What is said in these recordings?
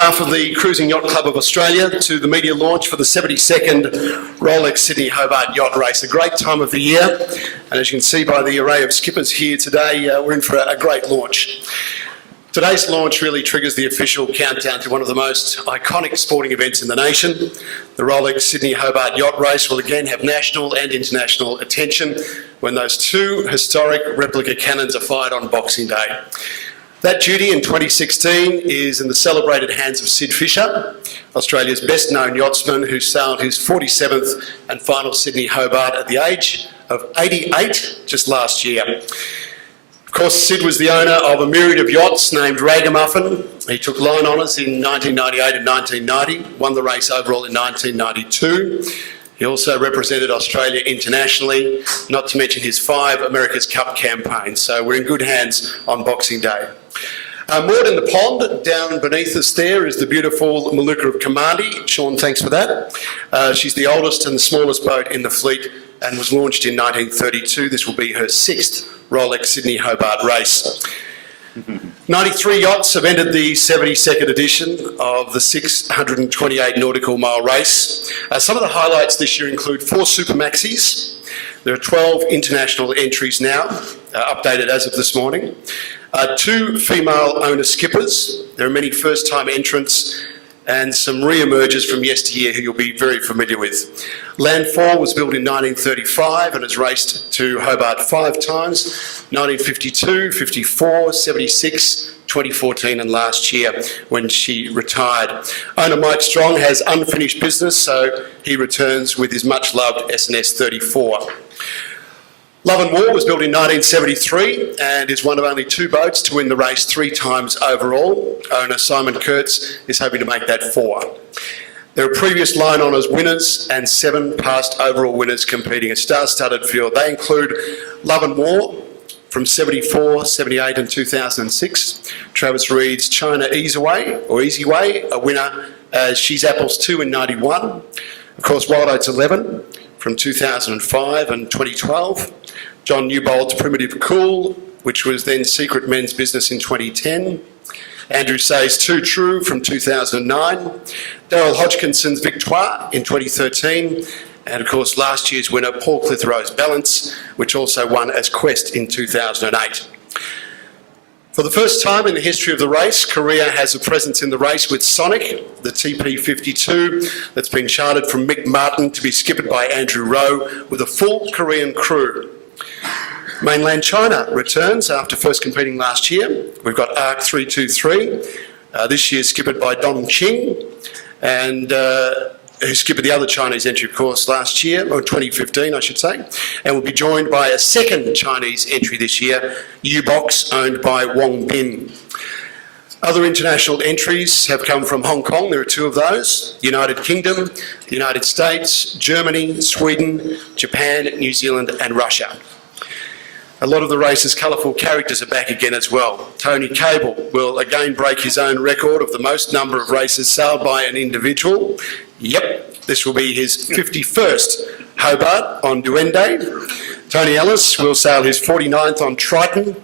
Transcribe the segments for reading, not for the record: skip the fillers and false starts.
Of the Cruising Yacht Club of Australia to the media launch for the 72nd ROLEX Sydney Hobart Yacht Race. A great time of the year, and as you can see by the array of skippers here today, we're in for a great launch. Today's launch really triggers the official countdown to one of the most iconic sporting events in the nation. The ROLEX Sydney Hobart Yacht Race will again have national and international attention when those two historic replica cannons are fired on Boxing Day. That duty in 2016 is in the celebrated hands of Sid Fisher, Australia's best-known yachtsman who sailed his 47th and final Sydney Hobart at the age of 88 just last year. Of course, Sid was the owner of a myriad of yachts named Ragamuffin. He took line honours in 1998 and 1990, won the race overall in 1992. He also represented Australia internationally, not to mention his 5 America's Cup campaigns. So we're in good hands on Boxing Day. Moored in the pond, down beneath us there, is the beautiful Maluka of Kamandi. Sean, thanks for that. She's the oldest and the smallest boat in the fleet and was launched in 1932. This will be her 6th ROLEX Sydney Hobart race. 93 yachts have entered the 72nd edition of the 628 nautical mile race. Some of the highlights this year include 4 Super Maxis. There are 12 international entries now, updated as of this morning. 2 female owner skippers. There are many first-time entrants and some re-emergers from yesteryear who you'll be very familiar with. Land 4 was built in 1935 and has raced to Hobart 5 times, 1952, 54, 76, 2014 and last year when she retired. Owner Mike Strong has unfinished business, so he returns with his much-loved S&S 34. Love and War was built in 1973 and is one of only 2 boats to win the race 3 times overall. Owner Simon Kurtz is hoping to make that 4. There are previous line honours winners and 7 past overall winners competing. A star-studded field. They include Love and War from 74, 78 and 2006. Travis Reed's China Easy Way, a winner as She's Apples 2 in 91. Of course, Wild Oats 11 from 2005 and 2012. John Newbold's Primitive Cool, which was then Secret Men's Business in 2010. Andrew Say's Too True from 2009. Daryl Hodgkinson's Victoire in 2013. And of course, last year's winner, Paul Clitheroe's Balance, which also won as Quest in 2008. For the first time in the history of the race, Korea has a presence in the race with Sonic, the TP52, that's been chartered from Mick Martin to be skippered by Andrew Rowe with a full Korean crew. Mainland China returns after first competing last year. We've got ARC 323, this year skippered by Dong Qing, and who skippered the other Chinese entry, of course, last year, or 2015, I should say, and will be joined by a second Chinese entry this year, U-Box, owned by Wong Bin. Other international entries have come from Hong Kong. There are 2 of those. United Kingdom, the United States, Germany, Sweden, Japan, New Zealand and Russia. A lot of the race's colourful characters are back again as well. Tony Cable will again break his own record of the most number of races sailed by an individual. Yep, this will be his 51st Hobart on Duende. Tony Ellis will sail his 49th on Triton.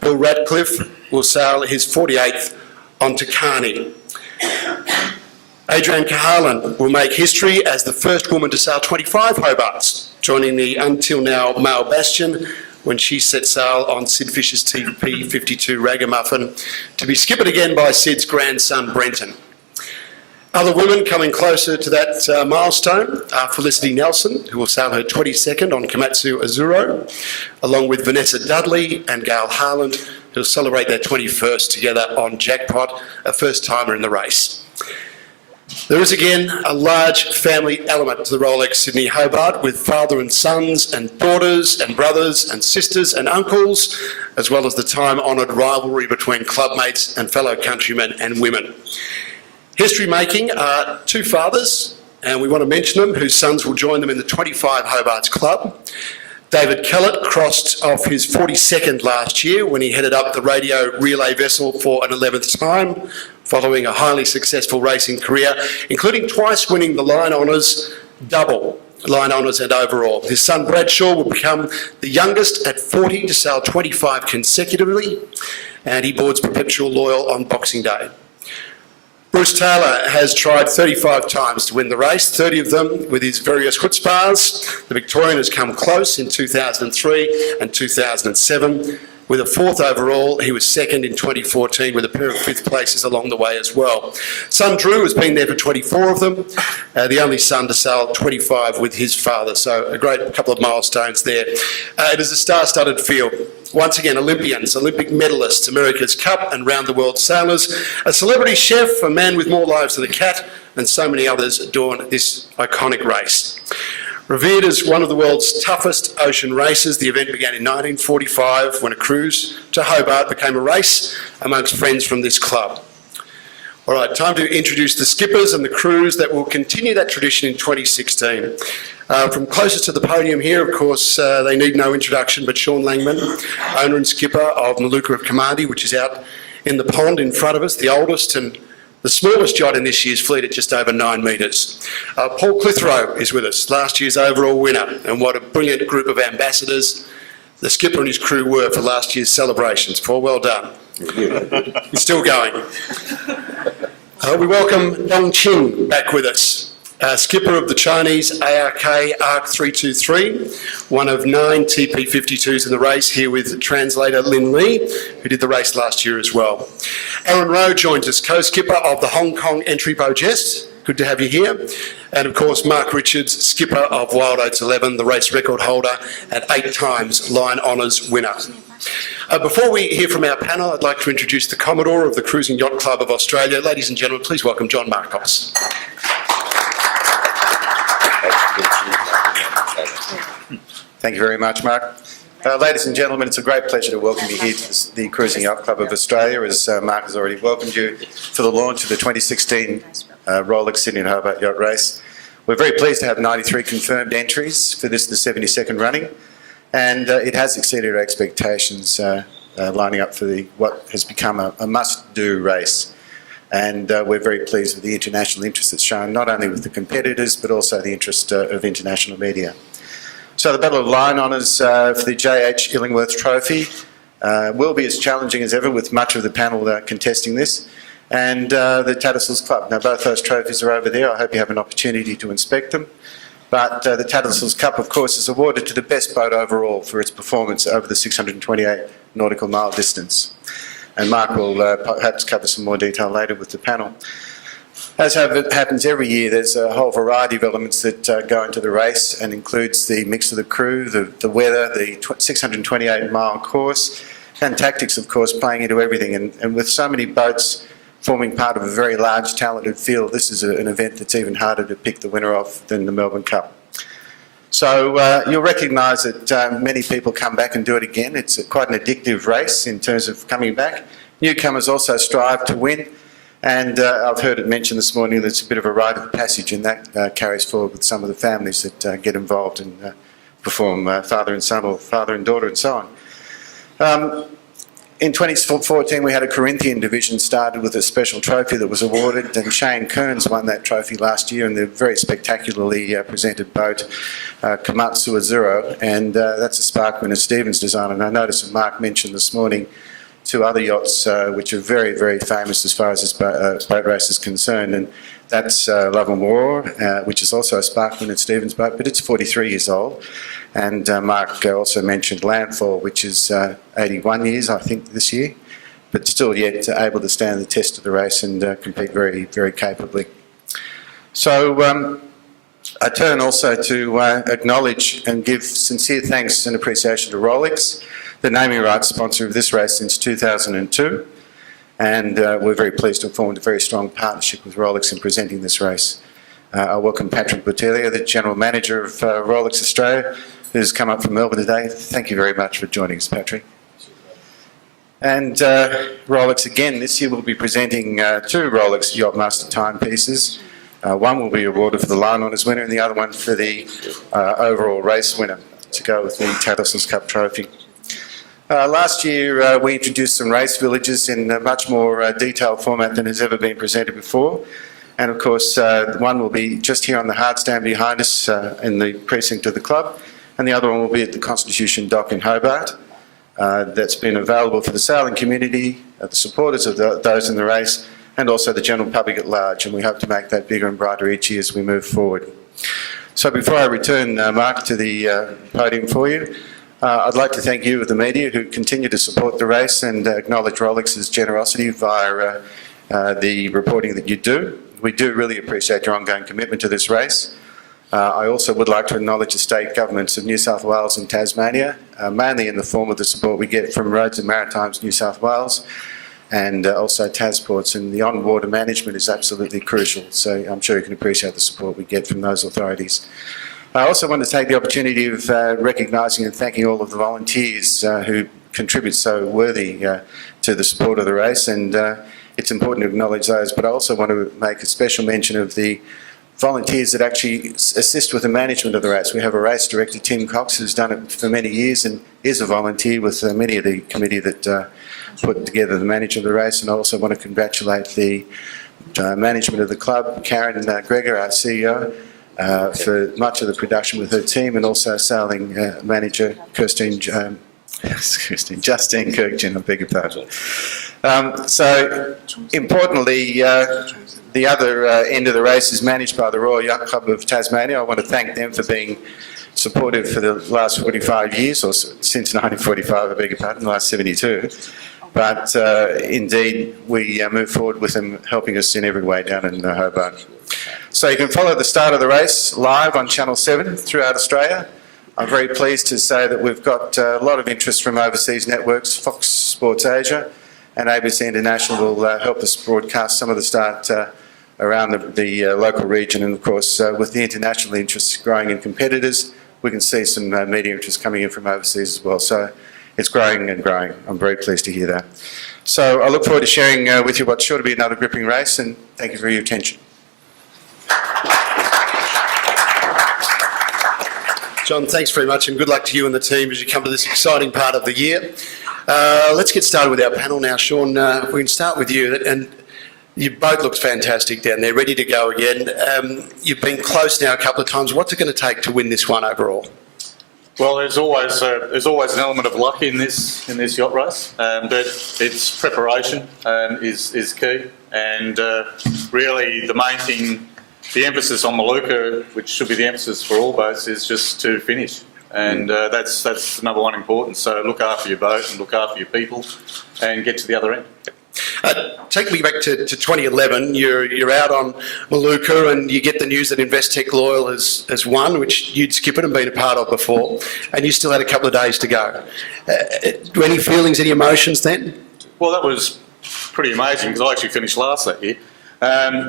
Bill Radcliffe will sail his 48th on Takani. Adrienne Cahalan will make history as the first woman to sail 25 Hobarts, joining the until now male bastion when she set sail on Sid Fisher's TP52 Ragamuffin, to be skippered again by Sid's grandson Brenton. Other women coming closer to that milestone are Felicity Nelson, who will sail her 22nd on Komatsu Azuro, along with Vanessa Dudley and Gail Harland, who will celebrate their 21st together on Jackpot, a first-timer in the race. There is again a large family element to the ROLEX Sydney Hobart, with father and sons and daughters and brothers and sisters and uncles, as well as the time-honoured rivalry between clubmates and fellow countrymen and women. History making are 2 fathers, and we want to mention them, whose sons will join them in the 25 Hobarts Club. David Kellett crossed off his 42nd last year when he headed up the radio relay vessel for an 11th time, following a highly successful racing career, including twice winning the line honours, double line honours and overall. His son Bradshaw will become the youngest at 40 to sail 25 consecutively, and he boards Perpetual Loyal on Boxing Day. Bruce Taylor has tried 35 times to win the race, 30 of them with his various chutzpahs. The Victorian has come close in 2003 and 2007. With a 4th overall, he was 2nd in 2014 with a pair of 5th places along the way as well. Son Drew has been there for 24 of them, the only son to sail 25 with his father, so a great couple of milestones there. It is a star-studded field. Once again, Olympians, Olympic medalists, America's Cup and round-the-world sailors, a celebrity chef, a man with more lives than a cat, and so many others adorn this iconic race. Revered as one of the world's toughest ocean races, the event began in 1945 when a cruise to Hobart became a race amongst friends from this club. All right, time to introduce the skippers and the crews that will continue that tradition in 2016. From closest to the podium here, of course, they need no introduction, but Sean Langman, owner and skipper of Maluka of Kamandi, which is out in the pond in front of us, the oldest and the smallest yacht in this year's fleet at just over 9 metres. Paul Clitheroe is with us, last year's overall winner, and what a brilliant group of ambassadors the skipper and his crew were for last year's celebrations. Paul, well done. He's still going. We welcome Dong Qing back with us. Skipper of the Chinese ARK ARC 323, one of 9 TP52s in the race, here with translator Lin Li, who did the race last year as well. Aaron Rowe joins us, co-skipper of the Hong Kong Entry Bow Jest. Good to have you here. And of course, Mark Richards, skipper of Wild Oats 11, the race record holder and 8 times Line Honours winner. Before we hear from our panel, I'd like to introduce the Commodore of the Cruising Yacht Club of Australia. Ladies and gentlemen, please welcome John Marcos. Thank you very much, Mark. Ladies and gentlemen, it's a great pleasure to welcome you here to the Cruising Yacht Club of Australia, as Mark has already welcomed you for the launch of the 2016 ROLEX Sydney and Hobart Yacht Race. We're very pleased to have 93 confirmed entries for this, the 72nd running, and it has exceeded our expectations, lining up for what has become a must-do race. And we're very pleased with the international interest that's shown, not only with the competitors, but also the interest of international media. So the Battle of Line Honours for the J.H. Illingworth Trophy will be as challenging as ever, with much of the panel contesting this, and the Tattersalls Club. Now, both those trophies are over there. I hope you have an opportunity to inspect them. But the Tattersalls Cup, of course, is awarded to the best boat overall for its performance over the 628 nautical mile distance. And Mark will perhaps cover some more detail later with the panel. As happens every year, there's a whole variety of elements that go into the race, and includes the mix of the crew, the weather, the 628-mile course, and tactics, of course, playing into everything. And with so many boats forming part of a very large, talented field, this is an event that's even harder to pick the winner of than the Melbourne Cup. So you'll recognise that many people come back and do it again. It's quite an addictive race in terms of coming back. Newcomers also strive to win. And I've heard it mentioned this morning that it's a bit of a rite of passage, and that carries forward with some of the families that get involved and perform father and son, or father and daughter, and so on. In 2014, we had a Corinthian division started with a special trophy that was awarded, and Shane Kearns won that trophy last year in the very spectacularly presented boat, Komatsu Azuro, and that's a Sparkman and Stevens design. And I noticed that Mark mentioned this morning 2 other yachts which are very, very famous as far as this boat race is concerned, and that's Love and War, which is also a Sparkman and Stevens boat, but it's 43 years old. And Mark also mentioned Landfall, which is 81 years, I think, this year, but still yet able to stand the test of the race and compete very, very capably. So I turn also to acknowledge and give sincere thanks and appreciation to ROLEX, the naming rights sponsor of this race since 2002, and we're very pleased to have formed a very strong partnership with ROLEX in presenting this race. I welcome Patrick Botellia, the General Manager of ROLEX Australia, who's come up from Melbourne today. Thank you very much for joining us, Patrick. And ROLEX again this year will be presenting 2 ROLEX Yachtmaster timepieces. One will be awarded for the Line Honours winner, and the other one for the overall race winner, to go with the Tattersalls Cup trophy. Last year we introduced some race villages in a much more detailed format than has ever been presented before. And of course one will be just here on the hard stand behind us in the precinct of the club, and the other one will be at the Constitution Dock in Hobart. That's been available for the sailing community, the supporters of those in the race, and also the general public at large, and we hope to make that bigger and brighter each year as we move forward. So before I return, Mark, to the podium for you, I'd like to thank you, the media, who continue to support the race and acknowledge ROLEX's generosity via the reporting that you do. We do really appreciate your ongoing commitment to this race. I also would like to acknowledge the state governments of New South Wales and Tasmania, mainly in the form of the support we get from Roads and Maritimes New South Wales and also Tasports, and the on-water management is absolutely crucial, so I'm sure you can appreciate the support we get from those authorities. I also want to take the opportunity of recognising and thanking all of the volunteers who contribute so worthy to the support of the race, and it's important to acknowledge those, but I also want to make a special mention of the volunteers that actually assist with the management of the race. We have a race director, Tim Cox, who's done it for many years and is a volunteer with many of the committee that put together the management of the race. And I also want to congratulate the management of the club, Karen Gregor, our CEO, for much of the production with her team, and also sailing manager, Justine Kirkgen, I beg your pardon. So importantly, the other end of the race is managed by the Royal Yacht Club of Tasmania. I want to thank them for being supportive for the last 45 years, or since 1945, I beg your pardon, the last 72. But indeed, we move forward with them helping us in every way down in Hobart. So you can follow the start of the race live on Channel 7 throughout Australia. I'm very pleased to say that we've got a lot of interest from overseas networks. Fox Sports Asia and ABC International will help us broadcast some of the start around the local region, and of course with the international interests growing in competitors, we can see some media interest coming in from overseas as well. So it's growing and growing. I'm very pleased to hear that. So I look forward to sharing with you what's sure to be another gripping race, and thank you for your attention. John, thanks very much, and good luck to you and the team as you come to this exciting part of the year. Let's get started with our panel now. Sean, we can start with you. And your boat looks fantastic down there, ready to go again. You've been close now a couple of times. What's it going to take to win this one overall? Well, there's always an element of luck in this yacht race, but it's preparation is key, and really the main thing, the emphasis on Maluka, which should be the emphasis for all boats, is just to finish, and that's number one importance. So look after your boat and look after your people, and get to the other end. Take me back to 2011. You're out on Maluka and you get the news that Investec Loyal has won, which you'd skippered and been a part of before, and you still had a couple of days to go. Any feelings, any emotions then? Well, that was pretty amazing because I actually finished last that year.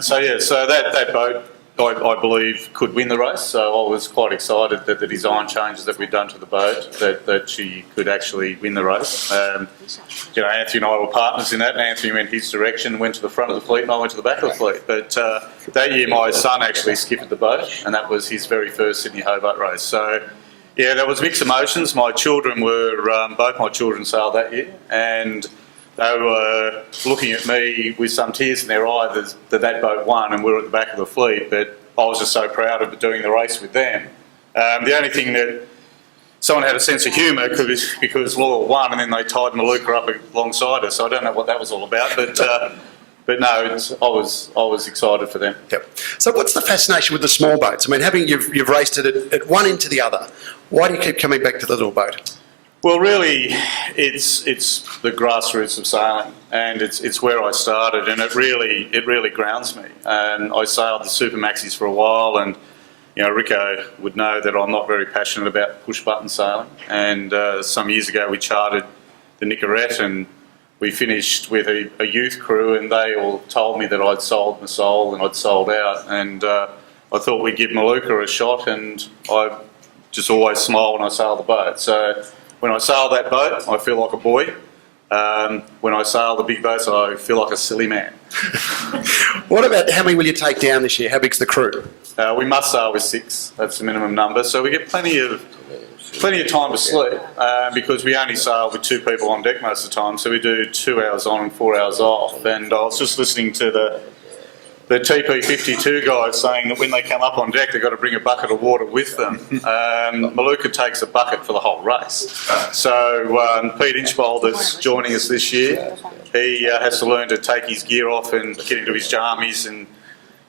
So that boat, I believe, could win the race. So I was quite excited that the design changes that we'd done to the boat, that she could actually win the race. Anthony and I were partners in that, and Anthony went his direction, went to the front of the fleet, and I went to the back of the fleet. But that year my son actually skippered the boat, and that was his very first Sydney Hobart race. So yeah, there was mixed emotions. My children were, both my children sailed that year, and they were looking at me with some tears in their eyes that boat won, and we were at the back of the fleet, but I was just so proud of doing the race with them. The only thing that someone had a sense of humour because Loyal won, and then they tied Maluka up alongside us, so I don't know what that was all about, but no, I was excited for them. Yep. So what's the fascination with the small boats? I mean, you've raced it at one end to the other, why do you keep coming back to the little boat? Well, really, it's the grassroots of sailing, and it's where I started, and it really grounds me. I sailed the Super Maxis for a while, and Rico would know that I'm not very passionate about push-button sailing. And some years ago, we chartered the Nicorette, and we finished with a youth crew, and they all told me that I'd sold my soul and I'd sold out, and I thought we'd give Maluka a shot, and I just always smile when I sail the boat. So when I sail that boat, I feel like a boy. When I sail the big boats, I feel like a silly man. What about, how many will you take down this year? How big's the crew? We must sail with 6. That's the minimum number. So we get plenty of time to sleep because we only sail with 2 people on deck most of the time. So we do 2 hours on and 4 hours off. And I was just listening to the TP52 guys saying that when they come up on deck, they've got to bring a bucket of water with them. Maluka takes a bucket for the whole race. So Pete Inchbold that's joining us this year, he has to learn to take his gear off and get into his jammies and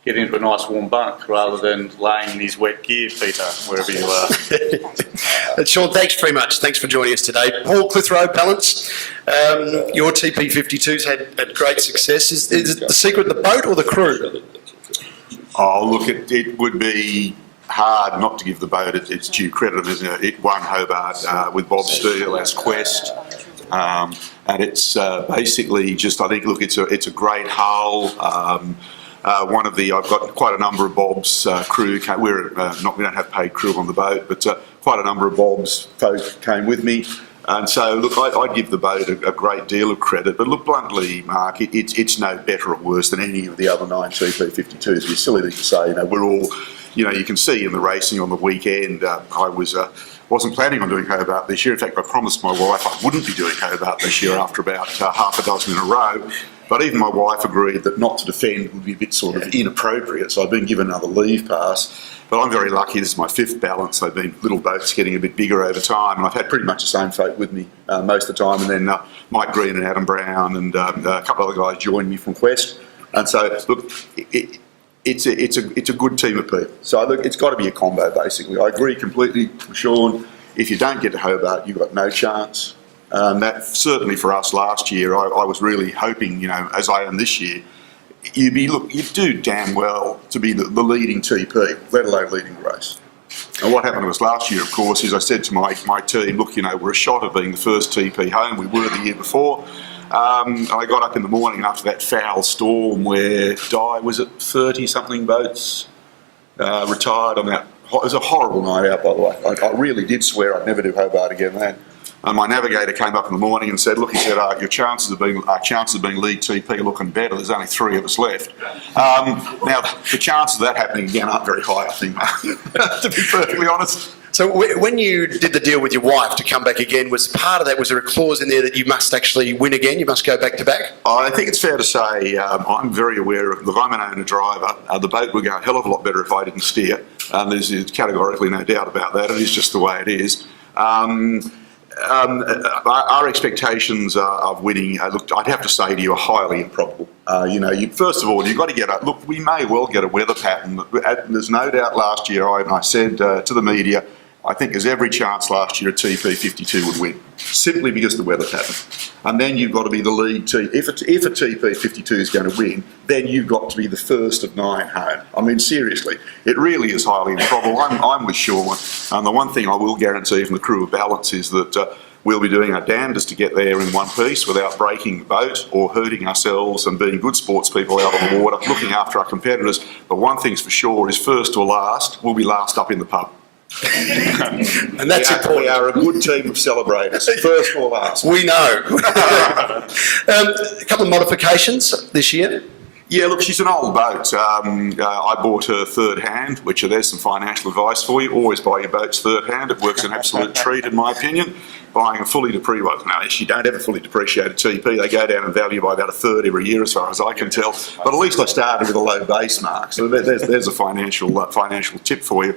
get into a nice warm bunk rather than laying in his wet gear, Peter, wherever you are. Sean, thanks very much. Thanks for joining us today. Paul Clitheroe, Balance. Your TP52's had great success. Is it the secret the boat or the crew? Oh, look, it would be hard not to give the boat its due credit, isn't it? It won Hobart with Bob Steele as Quest. And it's basically just, I think, look, it's a great hull. I've got quite a number of Bob's crew. We don't have paid crew on the boat, but quite a number of Bob's folk came with me. And so, look, I'd give the boat a great deal of credit. But look, bluntly, Mark, it's no better or worse than any of the other 9 TP52s. It'd be silly to say, we're all, you can see in the racing on the weekend, I wasn't planning on doing Hobart this year. In fact, I promised my wife I wouldn't be doing Hobart this year after about half a dozen in a row. But even my wife agreed that not to defend would be a bit sort of inappropriate, so I've been given another leave pass. But I'm very lucky, this is my 5th Balance. They've been little boats getting a bit bigger over time, and I've had pretty much the same folk with me most of the time. And then Mike Green and Adam Brown and a couple of other guys joined me from Quest. And so, look, it's a good team of people. So, look, it's got to be a combo, basically. I agree completely with Sean. If you don't get to Hobart, you've got no chance. That certainly for us last year, I was really hoping, as I am this year, you do damn well to be the leading TP, let alone leading the race. And what happened to us last year, of course, is I said to my team, look, we're a shot of being the first TP home. We were the year before. I got up in the morning after that foul storm where was it 30-something boats retired on that. It was a horrible night out, by the way. I really did swear I'd never do Hobart again then. And my navigator came up in the morning and said, look, he said, our chances of being lead TP are looking better. There's only 3 of us left. Now, the chances of that happening again aren't very high, I think, to be perfectly honest. So when you did the deal with your wife to come back again, was there a clause in there that you must actually win again? You must go back to back? I think it's fair to say I'm very aware of, look, I'm an owner-driver. The boat would go a hell of a lot better if I didn't steer. There's categorically no doubt about that. It is just the way it is. Our expectations of winning, look, I'd have to say to you, are highly improbable. First of all, you've got to look, we may well get a weather pattern. There's no doubt last year, I said to the media, I think there's every chance last year a TP52 would win, simply because of the weather pattern. And then you've got to be the lead team. If a TP52 is going to win, then you've got to be the first of 9 home. I mean, seriously, it really is highly improbable. I'm with Sean, and the one thing I will guarantee from the crew of Balance is that we'll be doing our damnedest to get there in one piece without breaking the boat or hurting ourselves, and being good sports people out on the water, looking after our competitors. But one thing's for sure is first or last, we'll be last up in the pub. And that's important. We are a good team of celebrators, first or last. We know. A couple of modifications this year. Yeah, look, she's an old boat. I bought her third hand, which there's some financial advice for you. Always buy your boats third hand. It works an absolute treat, in my opinion. Buying a fully depreciated, no, actually don't have a fully depreciated TP. They go down in value by about a third every year, as far as I can tell. But at least I started with a low base mark, so there's a financial tip for you.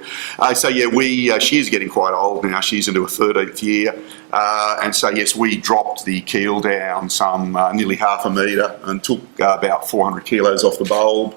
So yeah, she is getting quite old now. She's into her 13th year, and so yes, we dropped the keel down some nearly half a metre and took about 400 kilos off the bulb.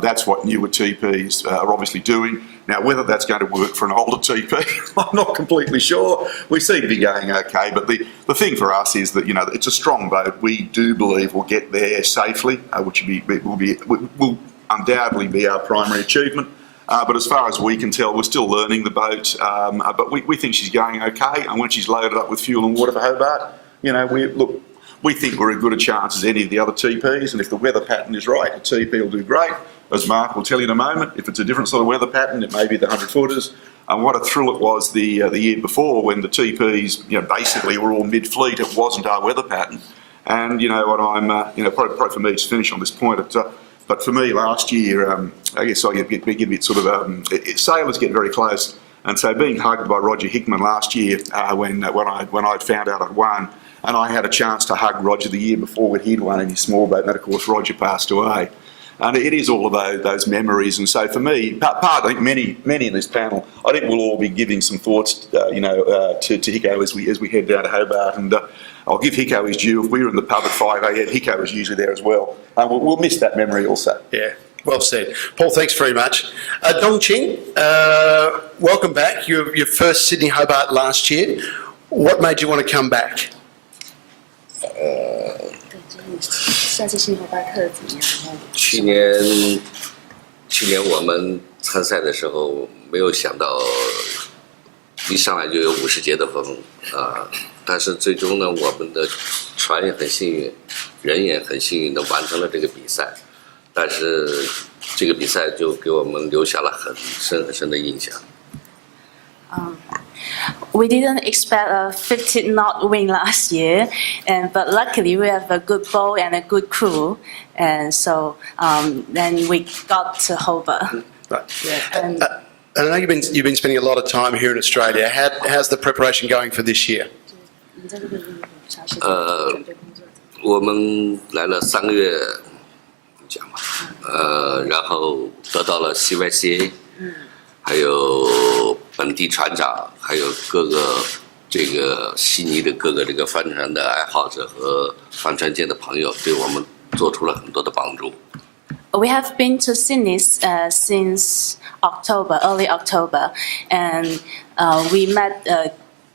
That's what newer TPs are obviously doing. Now, whether that's going to work for an older TP, I'm not completely sure. We seem to be going okay, but the thing for us is that, it's a strong boat. We do believe we'll get there safely, which will undoubtedly be our primary achievement. But as far as we can tell, we're still learning the boat. But we think she's going okay, and when she's loaded up with fuel and water for Hobart, we think we're as good a chance as any of the other TPs, and if the weather pattern is right, the TP will do great. As Mark will tell you in a moment, if it's a different sort of weather pattern, it may be the 100-footers. And what a thrill it was the year before when the TPs, basically were all mid-fleet. It wasn't our weather pattern. And, what I'm, probably for me to finish on this point, but for me last year, I guess I get a bit sort of, sailors get very close. And so being hugged by Roger Hickman last year, when I'd found out I'd won, and I had a chance to hug Roger the year before when he'd won in his small boat, and that of course Roger passed away. And it is all of those memories. And so for me, I think many in this panel, I think we'll all be giving some thoughts, to Hicko as we head down to Hobart. And I'll give Hicko his due. If we were in the pub at 5 a.m, Hicko was usually there as well. We'll miss that memory also. Yeah, well said. Paul, thanks very much. Dongqing, welcome back. Your first Sydney Hobart last year. What made you want to come back? 下次新荷巴特怎么样？去年我们参赛的时候，没有想到一上来就有50节的风啊！但是最终呢，我们的船也很幸运，人也很幸运的完成了这个比赛。但是这个比赛就给我们留下了很深的印象。We didn't expect a 15-knot wind last year, but luckily we have a good boat and a good crew, and so then we got to Hobart. Right. Yeah, and I know you've been spending a lot of time here in Australia. How's the preparation going for this year? 你在这边有长时间准备工作？我们来了3个月，讲吧，然后得到了 CYCA，还有本地船长，还有各个这个悉尼的各个这个帆船的爱好者和帆船界的朋友，对我们做出了很多的帮助。We have been to Sydney since October, early October, and we met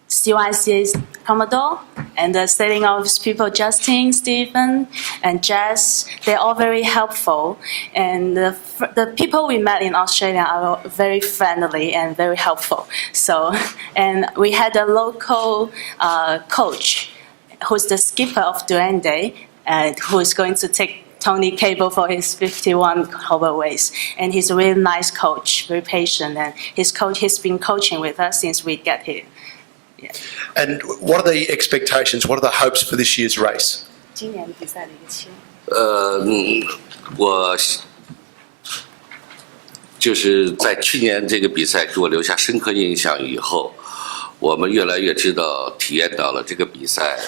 CYCA's Commodore and the sailing office people, Justin, Stephen, and Jess. They're all very helpful, and the people we met in Australia are very friendly and very helpful. So, and we had a local coach who's the skipper of Duende, who is going to take Tony Cable for his 51 Hobart Ways, and he's a really nice coach, very patient, and he's been coaching with us since we get here. Yeah. And what are the expectations? What are the hopes for this year's race? 今年比赛的一个期望。我就是在去年这个比赛给我留下深刻印象以后，我们越来越知道、体验到了这个比赛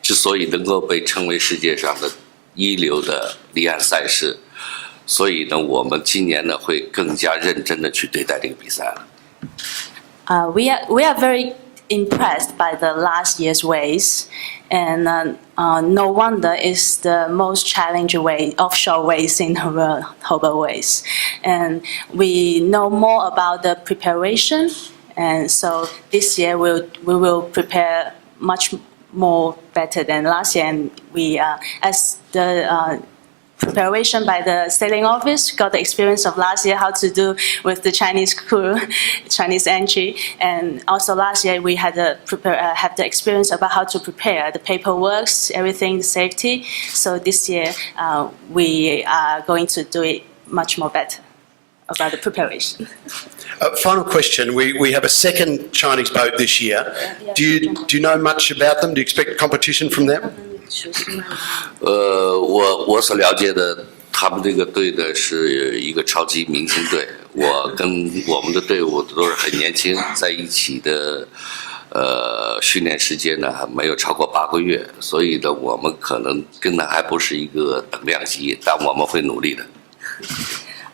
之所以能够被称为世界上的一流的离岸赛事，所以呢，我们今年呢会更加认真的去对待这个比赛了。We are very impressed by the last year's ways, and no wonder it's the most challenging offshore ways in the world, Hobart Ways. And we know more about the preparation, and so this year we will prepare much more better than last year. And we, as the preparation by the sailing office, got the experience of last year how to do with the Chinese crew, Chinese entry, and also last year we had have the experience about how to prepare the paperwork, everything, the safety. So this year we are going to do it much more better about the preparation. Final question. We have a second Chinese boat this year. Do you know much about them? Do you expect competition from them? 我所了解的，他们这个队呢是一个超级明星队。我跟我们的队伍都是很年轻，在一起的训练时间呢还没有超过8个月，所以呢我们可能跟他还不是一个等量级，但我们会努力的。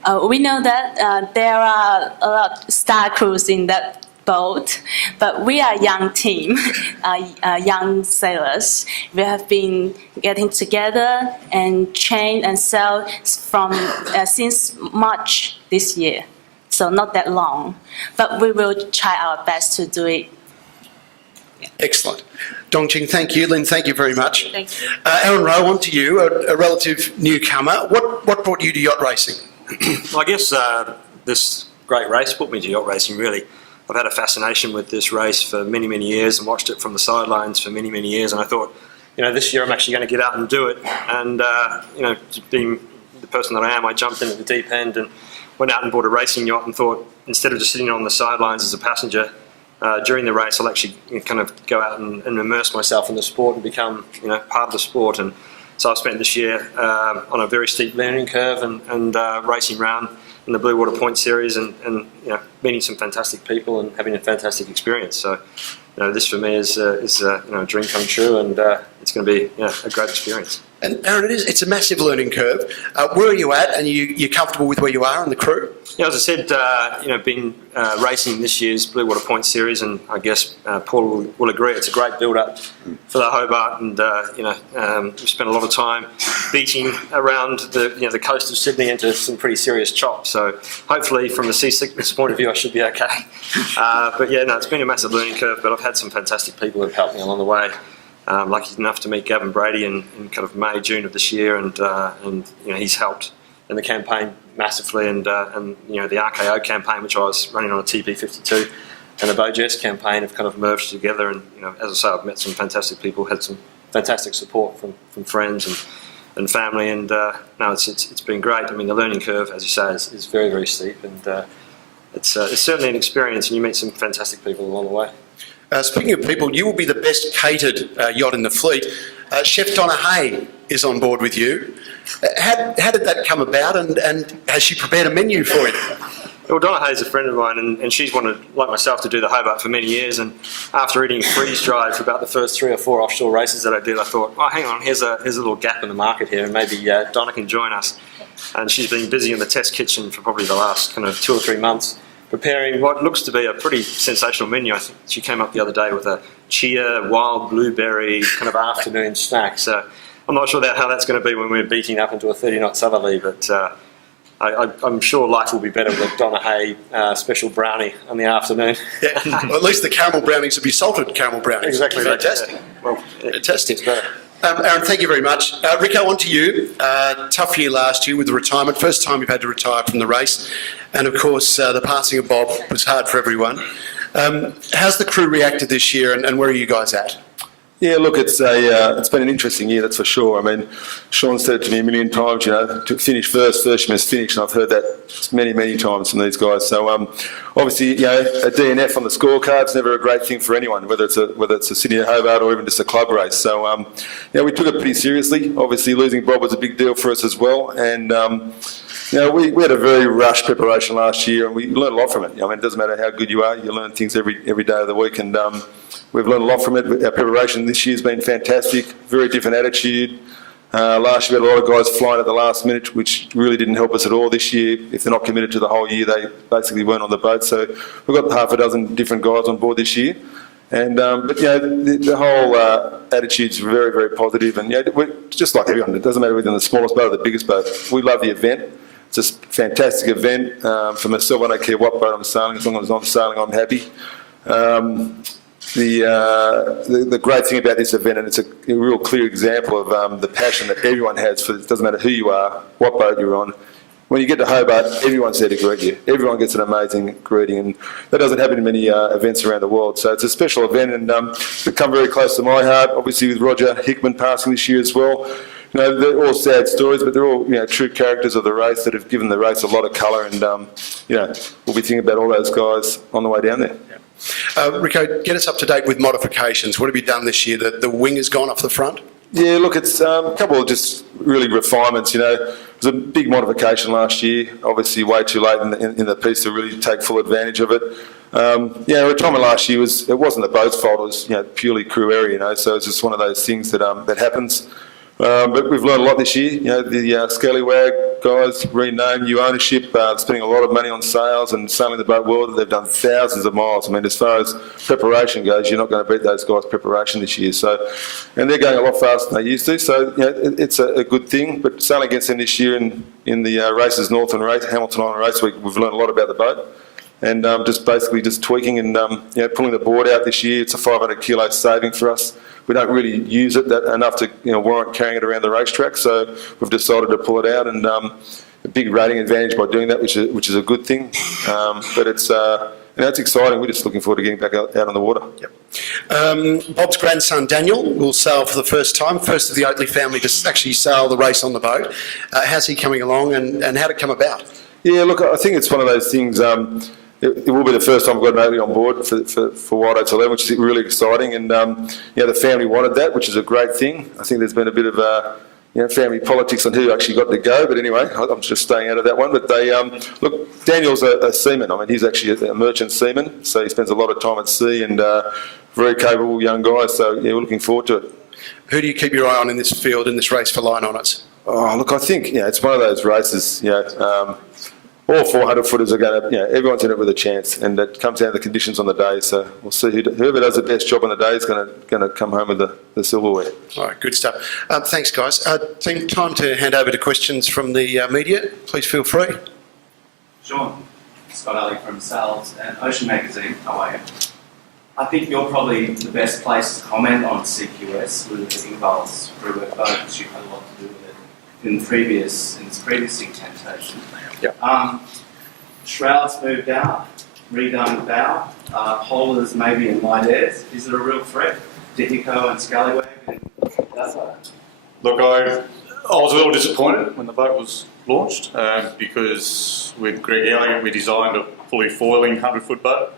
We know that there are a lot of star crews in that boat, but we are a young team, young sailors. We have been getting together and train and sail from since March this year, so not that long. But we will try our best to do it. Excellent. Dongqing, thank you. Lynn, thank you very much. Thank you. Aaron Rowe, on to you, a relative newcomer. What brought you to yacht racing? Well, I guess this great race brought me to yacht racing, really. I've had a fascination with this race for many, many years and watched it from the sidelines for many, many years. And I thought, this year I'm actually going to get out and do it. And, being the person that I am, I jumped into the deep end and went out and bought a racing yacht and thought, instead of just sitting on the sidelines as a passenger during the race, I'll actually kind of go out and immerse myself in the sport and become, part of the sport. And so I've spent this year on a very steep learning curve and racing around in the Blue Water Point series and meeting some fantastic people and having a fantastic experience. So this for me is a dream come true, and it's going to be a great experience. And Aaron, it's a massive learning curve. Where are you at, and you're comfortable with where you are and the crew? Yeah, as I said, been racing this year's Blue Water Point Series, and I guess Paul will agree it's a great build-up for the Hobart, and we've spent a lot of time beating around the coast of Sydney into some pretty serious chops. So hopefully, from a seasickness point of view, I should be okay. But yeah, no, it's been a massive learning curve. But I've had some fantastic people who've helped me along the way. Lucky enough to meet Gavin Brady in kind of May, June of this year, and he's helped in the campaign massively, and the RKO campaign, which I was running on a TP52, and the Bojess campaign have kind of merged together. And as I say, I've met some fantastic people, had some fantastic support from friends and family, and no, it's been great. I mean, the learning curve, as you say, is very, very steep, and it's certainly an experience, and you meet some fantastic people along the way. Speaking of people, you will be the best catered yacht in the fleet. Chef Donna Hay is on board with you. How did that come about, and has she prepared a menu for you? Well, Donna Hay's a friend of mine, and she's wanted, like myself, to do the Hobart for many years. And after eating freeze-dried for about the first 3 or 4 offshore races that I did, I thought, oh, hang on, here's a little gap in the market here, and maybe Donna can join us. And she's been busy in the test kitchen for probably the last kind of 2 or 3 months, preparing what looks to be a pretty sensational menu. I think she came up the other day with a chia, wild blueberry kind of afternoon snack. So I'm not sure how that's going to be when we're beating up into a 30-knot southerly, but I'm sure life will be better with a Donna Hay special brownie in the afternoon. Yeah. Well, at least the caramel brownies will be salted caramel brownies. Exactly. Fantastic. Yeah. Well, fantastic. Aaron, thank you very much. Rico, on to you. Tough year last year with the retirement. First time you've had to retire from the race. And of course, the passing of Bob was hard for everyone. How's the crew reacted this year, and where are you guys at? Yeah, look, it's been an interesting year, that's for sure. I mean, Sean said it to me a million times, to finish first you must finish, and I've heard that many, many times from these guys. So obviously, a DNF on the scorecard's never a great thing for anyone, whether it's a Sydney or Hobart or even just a club race. So we took it pretty seriously. Obviously, losing Bob was a big deal for us as well, and we had a very rushed preparation last year, and we learned a lot from it. I mean, it doesn't matter how good you are, you learn things every day of the week, and we've learned a lot from it. Our preparation this year's been fantastic, very different attitude. Last year we had a lot of guys flying at the last minute, which really didn't help us at all this year. If they're not committed to the whole year, they basically weren't on the boat. So we've got half a dozen different guys on board this year. And the whole attitude's very, very positive. And we're just like everyone, it doesn't matter whether in the smallest boat or the biggest boat. We love the event. It's a fantastic event. For myself, I don't care what boat I'm sailing. As long as I'm sailing, I'm happy. The great thing about this event, and it's a real clear example of the passion that everyone has for it doesn't matter who you are, what boat you're on. When you get to Hobart, everyone's there to greet you. Everyone gets an amazing greeting, and that doesn't happen in many events around the world. So it's a special event, and it's come very close to my heart, obviously with Roger Hickman passing this year as well. They're all sad stories, but they're all true characters of the race that have given the race a lot of colour, and we'll be thinking about all those guys on the way down there. Rico, get us up to date with modifications. What have you done this year? The wing has gone off the front? Yeah, look, it's a couple of just really refinements. It was a big modification last year, obviously way too late in the piece to really take full advantage of it. Retirement last year it wasn't the boat's fault, it was purely crew area, so it's just one of those things that happens. But we've learned a lot this year. The Scallywag guys renamed, new ownership, spending a lot of money on sales and sailing the boat world. They've done thousands of miles. I mean, as far as preparation goes, you're not going to beat those guys' preparation this year. So, and they're going a lot faster than they used to. So, it's a good thing. But sailing against them this year in the races, Northern race, Hamilton Island race week, we've learned a lot about the boat. And just tweaking and pulling the board out this year. It's a 500 kilo saving for us. We don't really use it enough to warrant carrying it around the racetrack, so we've decided to pull it out, and a big rating advantage by doing that, which is a good thing. But it's exciting. We're just looking forward to getting back out on the water. Yep. Bob's grandson Daniel will sail for the first time, first of the Oatley family to actually sail the race on the boat. How's he coming along, and how did it come about? Yeah, look, I think it's one of those things. It will be the first time I've got an Oatley on board for Wild Oats 11, which is really exciting. And the family wanted that, which is a great thing. I think there's been a bit of family politics on who actually got to go. But anyway, I'm just staying out of that one. But they look, Daniel's a seaman. I mean, he's actually a merchant seaman, so he spends a lot of time at sea, and very capable young guy. So we're looking forward to it. Who do you keep your eye on in this field, in this race for line honours? Oh, look, I think, it's one of those races, all 400-footers are going to, everyone's in it with a chance, and it comes down to the conditions on the day. So we'll see whoever does the best job on the day is going to come home with the silverware. All right, good stuff. Thanks, guys. Team, time to hand over to questions from the media. Please feel free. Sean, Scott Alley from Sales and Ocean Magazine. How are you? I think you're probably the best place to comment on CQS with the impulse through it, because you've had a lot to do with it in its previous incantation. Yep. Shrouds moved out, redone bow, holders maybe in light airs. Is it a real threat to Hicko and Scallywag and that way? Look, I was a little disappointed when the boat was launched because with Greg Elliott we designed a fully foiling 100-foot boat,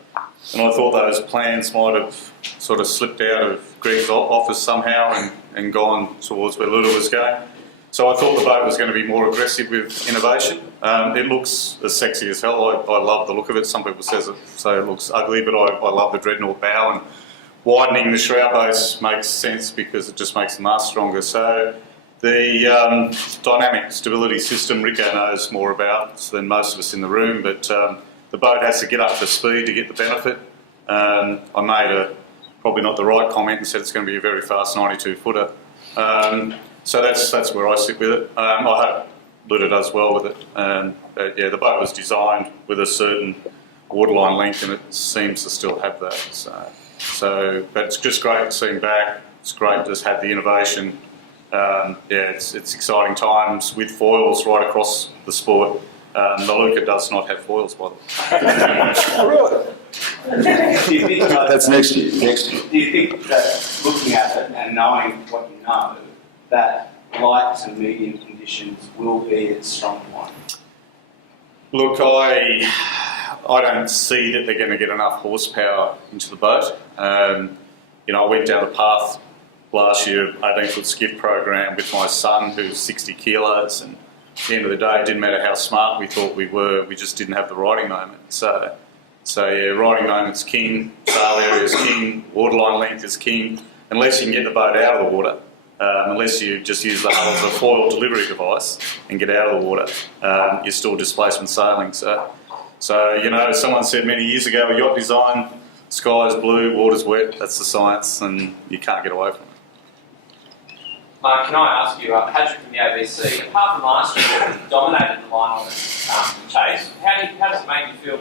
and I thought those plans might have sort of slipped out of Greg's office somehow and gone towards where Luda was going. So I thought the boat was going to be more aggressive with innovation. It looks as sexy as hell. I love the look of it. Some people say it looks ugly, but I love the dreadnought bow, and widening the shroud base makes sense because it just makes the mast stronger. So the dynamic stability system Rico knows more about than most of us in the room, but the boat has to get up to speed to get the benefit. I made probably not the right comment and said it's going to be a very fast 92-footer. So that's where I sit with it. I hope Luda does well with it. But yeah, the boat was designed with a certain waterline length, and it seems to still have that. So, but it's just great to see him back. It's great to just have the innovation. It's exciting times with foils right across the sport. The Luca does not have foils, by the way. Do you think, That's next year. do you think that looking at it and knowing what you know, that light to medium conditions will be its strong point? Look, I don't see that they're going to get enough horsepower into the boat. I went down the path last year, 18-foot skiff program with my son, who's 60 kilos, and at the end of the day, it didn't matter how smart we thought we were, we just didn't have the riding moment. So yeah, riding moment's king, sail area is king, waterline length is king, unless you can get the boat out of the water. Unless you just use the hull as a foil delivery device and get out of the water, you're still displacement sailing. So someone said many years ago, yacht design, sky's blue, water's wet, that's the science, and you can't get away from it. Can I ask you, Patrick from the ABC, apart from last year, you dominated the line on the chase. How does it make you feel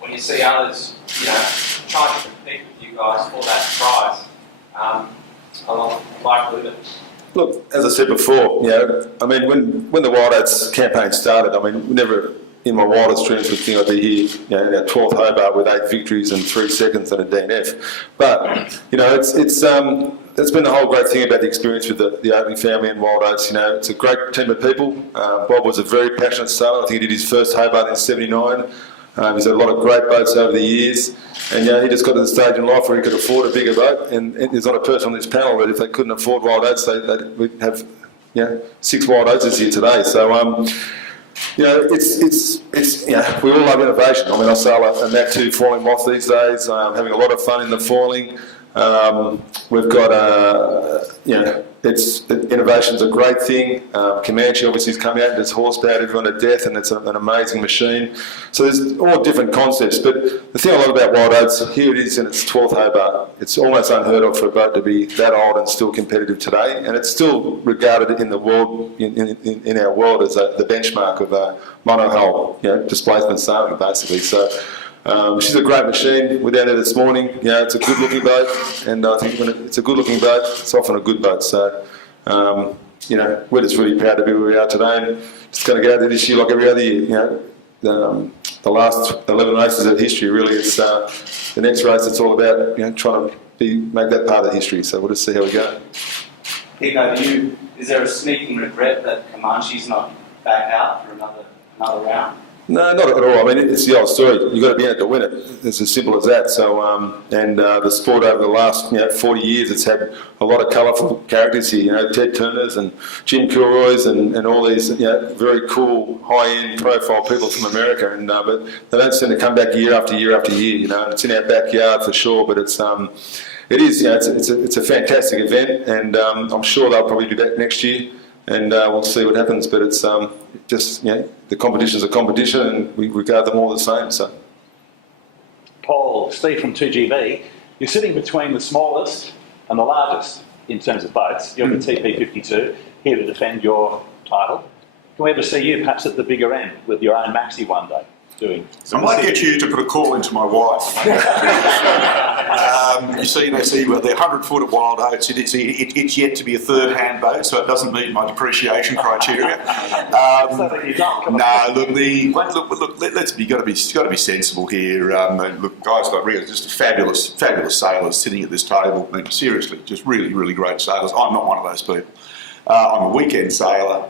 when you see others, trying to compete with you guys for that prize? Look, as I said before, when the Wild Oats campaign started, never in my wildest dreams would think I'd be here, in our 12th Hobart with 8 victories and 3 seconds and a DNF. But, it's been the whole great thing about the experience with the Oakley family and Wild Oats. It's a great team of people. Bob was a very passionate sailor. I think he did his first Hobart in '79. He's had a lot of great boats over the years, and he just got to the stage in life where he could afford a bigger boat. And there's not a person on this panel that if they couldn't afford Wild Oats, we'd have 6 Wild Oats here today. So we all love innovation. I sail a Mach 2 foiling moth these days. Having a lot of fun in the foiling. We've got innovation's a great thing. Comanche obviously has come out and it's horsepower everyone to death, and it's an amazing machine. So there's all different concepts, but the thing I love about Wild Oats, here it is in its 12th Hobart. It's almost unheard of for a boat to be that old and still competitive today, and it's still regarded in the world, in our world, as the benchmark of monohull, displacement sailing basically. So she's a great machine. We're down there this morning. It's a good-looking boat, and I think when it's a good-looking boat, it's often a good boat. So, we're just really proud to be where we are today, and just going to go out there this year like every other year. The last 11 races of history, really, it's the next race. It's all about trying to make that part of history. So we'll just see how we go. Hicko, is there a sneaking regret that Comanche's not back out for another round? No, not at all. It's the old story. You've got to be in it to win it. It's as simple as that. So, the sport over the last 40 years, it's had a lot of colourful characters here. Ted Turners and Jim Kilroys and all these very cool high-end profile people from America. And but they don't seem to come back year after year after year. And it's in our backyard for sure. But it's it is, you know, it's a fantastic event, and I'm sure they'll probably be back next year, and we'll see what happens. But it's just, you know, the competition's a competition, and we regard them all the same. So, Paul, Steve from 2GB, you're sitting between the smallest and the largest in terms of boats. You're the TP52, here to defend your title. Can we ever see you perhaps at the bigger end with your own maxi one day? I might get you to put a call into my wife. You see, they're 100-foot at Wild Oats. It's yet to be a third-hand boat, so it doesn't meet my depreciation criteria. No, look, you've got to be sensible here. Look, guys like Rio, just fabulous sailors sitting at this table. I mean, seriously, just really great sailors. I'm not one of those people. I'm a weekend sailor,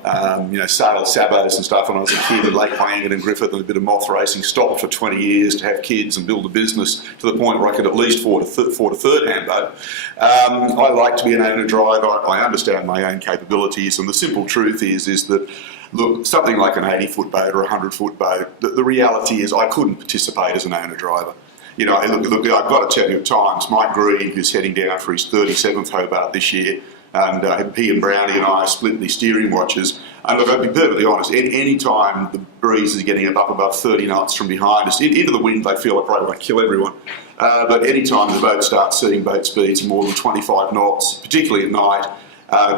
you know, sailed Sabos and stuff when I was a kid at Lake Wangan and Griffith, and a bit of moth racing. Stopped for 20 years to have kids and build a business to the point where I could at least afford a third-hand boat. I like to be an owner-driver. I understand my own capabilities, and the simple truth is that, look, something like an 80-foot boat or a 100-foot boat, the reality is I couldn't participate as an owner-driver. You know, look, I've got to tell you at times, Mike Green, who's heading down for his 37th Hobart this year, and he and Brownie and I split the steering watches. And look, I'll be perfectly honest, any time the breeze is getting up above 30 knots from behind us, into the wind, they feel I probably want to kill everyone. But any time the boat starts seeing boat speeds more than 25 knots, particularly at night,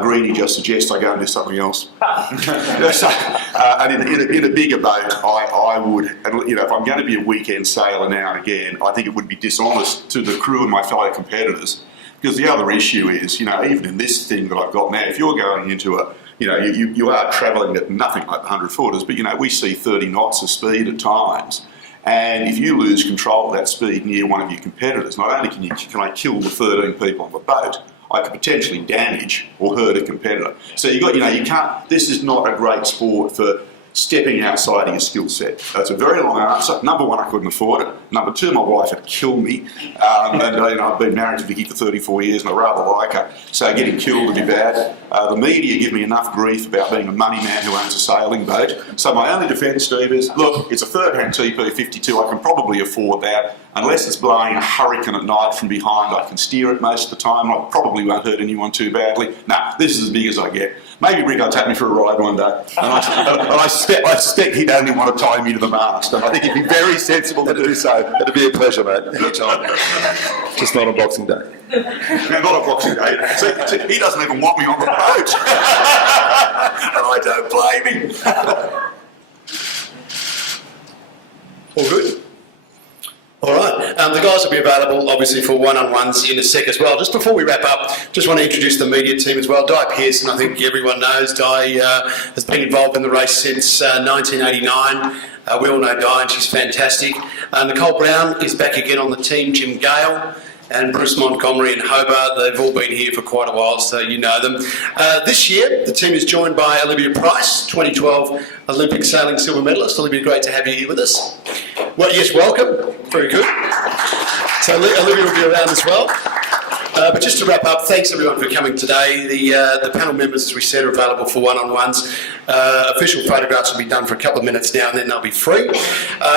Greenie just suggests I go and do something else. And in a bigger boat, I would, and you know, if I'm going to be a weekend sailor now and again, I think it would be dishonest to the crew and my fellow competitors. Because the other issue is, you know, even in this thing that I've got now, if you're going into a, you know, you are travelling at nothing like the 100-footers, but, you know, we see 30 knots of speed at times. And if you lose control of that speed near one of your competitors, not only can I kill the 13 people on the boat, I could potentially damage or hurt a competitor. So you can't, this is not a great sport for stepping outside of your skill set. That's a very long answer. Number one, I couldn't afford it. Number two, my wife would kill me. And you know, I've been married to Vicky for 34 years and I rather like her. So getting killed would be bad. The media give me enough grief about being a money man who owns a sailing boat. So my only defence, Steve, is, look, it's a third-hand TP52. I can probably afford that. Unless it's blowing a hurricane at night from behind, I can steer it most of the time. I probably won't hurt anyone too badly. Nah, this is as big as I get. Maybe Rick will take me for a ride one day. And I suspect he'd only want to tie me to the mast. And I think he'd be very sensible to do so. It'd be a pleasure, mate, anytime. Just not on Boxing Day. No, not on Boxing Day. See, he doesn't even want me on the boat. And I don't blame him. All good? All right. The guys will be available, obviously, for one-on-ones in a sec as well. Just before we wrap up, just want to introduce the media team as well. Di Pearson, I think everyone knows. Di has been involved in the race since 1989. We all know Di, and she's fantastic. Nicole Brown is back again on the team. Jim Gale and Bruce Montgomery and Hobart, they've all been here for quite a while, so you know them. This year, the team is joined by Olivia Price, 2012 Olympic sailing silver medalist. Olivia, great to have you here with us. Well, yes, welcome. Very good. So Olivia will be around as well. But just to wrap up, thanks everyone for coming today. The panel members, as we said, are available for one-on-ones. Official photographs will be done for a couple of minutes now and then they'll be free.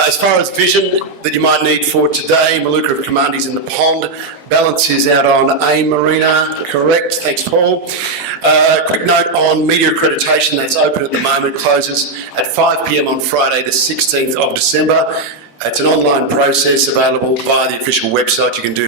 As far as vision that you might need for today, Maluka of Commandi's in the pond. Balance is out on A Marina, correct? Thanks, Paul. Quick note on media accreditation, that's open at the moment, closes at 5 p.m. on Friday the 16th of December. It's an online process available via the official website. You can do